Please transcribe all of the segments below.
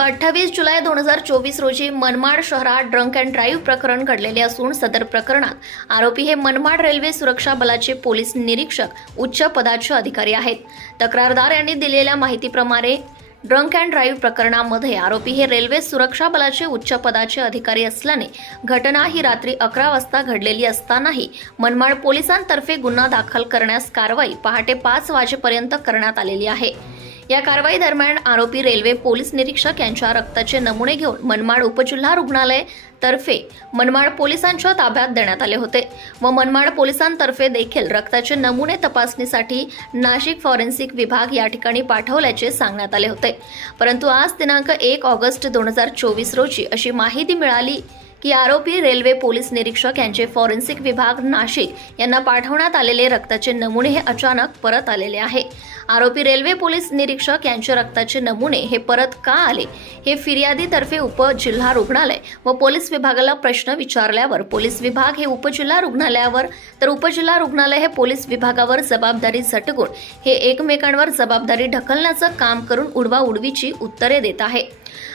अठ्ठावीस जुलै दोन हजार चोवीस रोजी मनमाड शहरात ड्रंक अँड ड्राईव्ह प्रकरण घडलेले असून सदर प्रकरणात आरोपी हे मनमाड रेल्वे सुरक्षा बलाचे पोलीस निरीक्षक उच्च पदाचे अधिकारी आहेत. तक्रारदार यांनी दिलेल्या माहितीप्रमाणे ड्रंक अँड ड्राईव्ह प्रकरणामध्ये आरोपी हे रेल्वे सुरक्षा बलाचे उच्च पदाचे अधिकारी असल्याने घटना ही रात्री अकरा वाजता घडलेली असतानाही मनमाड पोलिसांतर्फे गुन्हा दाखल करण्यास कारवाई पहाटे पाच वाजेपर्यंत करण्यात आलेली आहे. या कारवाई दरम्यान आरोपी रेल्वे पोलीस निरीक्षक यांच्या रक्ताचे नमुने घेऊन मनमाड उपजिल्हा रुग्णालय तर्फे मनमाड पोलिसांच्या ताब्यात देण्यात आले होते व मनमाड पोलिसांतर्फे देखील रक्ताचे नमुने तपासणीसाठी नाशिक फॉरेन्सिक विभाग या ठिकाणी पाठवल्याचे सांगण्यात आले होते. परंतु आज दिनांक एक ऑगस्ट दोन हजार चोवीस रोजी अशी माहिती मिळाली की आरोपी रेल्वे पोलीस निरीक्षक यांचे फॉरेन्सिक विभाग नाशिक यांना पाठवण्यात आलेले रक्ताचे नमुने हे अचानक परत आलेले आहे. आरोपी रेल्वे पोलीस निरीक्षक यांचे रक्ताचे नमुने हे परत का आले? हे फिर्यादीतर्फे उपजिल्हा रुग्णालय व पोलीस विभागाला प्रश्न विचारल्यावर पोलीस विभाग हे उपजिल्हा रुग्णालयावर तर उपजिल्हा रुग्णालय हे पोलीस विभागावर जबाबदारी झटकून हे एकमेकांवर जबाबदारी ढकलण्याचं काम करून उडवाउडवीची उत्तरे देत आहे.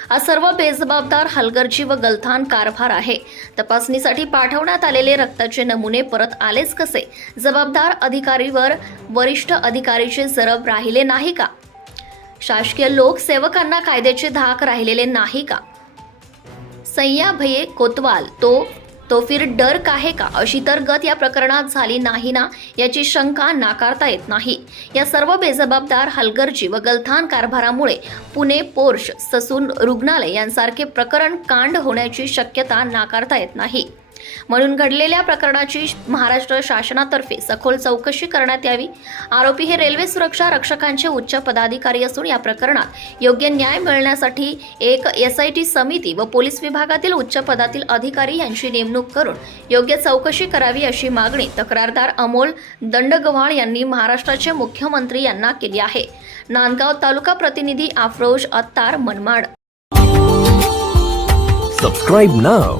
हा सर्व बेजबाबदार हलगर्जी व गलथान कारभार आहे. तपासणीसाठी पाठवण्यात आलेले रक्ताचे नमुने परत आलेच कसे? जबाबदार अधिकारीवर वरिष्ठ अधिकारीचे जरब राहिले नाही का? शासकीय लोकसेवकांना कायद्याचे धाक राहिलेले नाही का? सय्या भये कोतवाल तो तो फिर डर काहे का? अशी तर गत या प्रकरणात झाली नाही ना याची शंका नाकारता येत नाही. या सर्व बेजबाबदार हलगर्जी व गलथान कारभारामुळे पुणे पोर्श ससून रुग्णालय यांसारखे प्रकरण कांड होण्याची शक्यता नाकारता येत नाही. म्हणून घडलेल्या प्रकरणाची महाराष्ट्र शासनातर्फे सखोल चौकशी करण्यात यावी. आरोपी हे रेल्वे सुरक्षा रक्षकांचे उच्च पदाधिकारी असून या प्रकरणात योग्य न्याय मिळण्यासाठी एक एस आय टी समिती व पोलीस विभागातील उच्च पदातील अधिकारी यांची नेमणूक करून योग्य चौकशी करावी अशी मागणी तक्रारदार अमोल दंडगव्हाळ यांनी महाराष्ट्राचे मुख्यमंत्री यांना केली आहे. नांदगाव तालुका प्रतिनिधी आफ्रोज अत्तार मनमाड. सबस्क्राईब नाव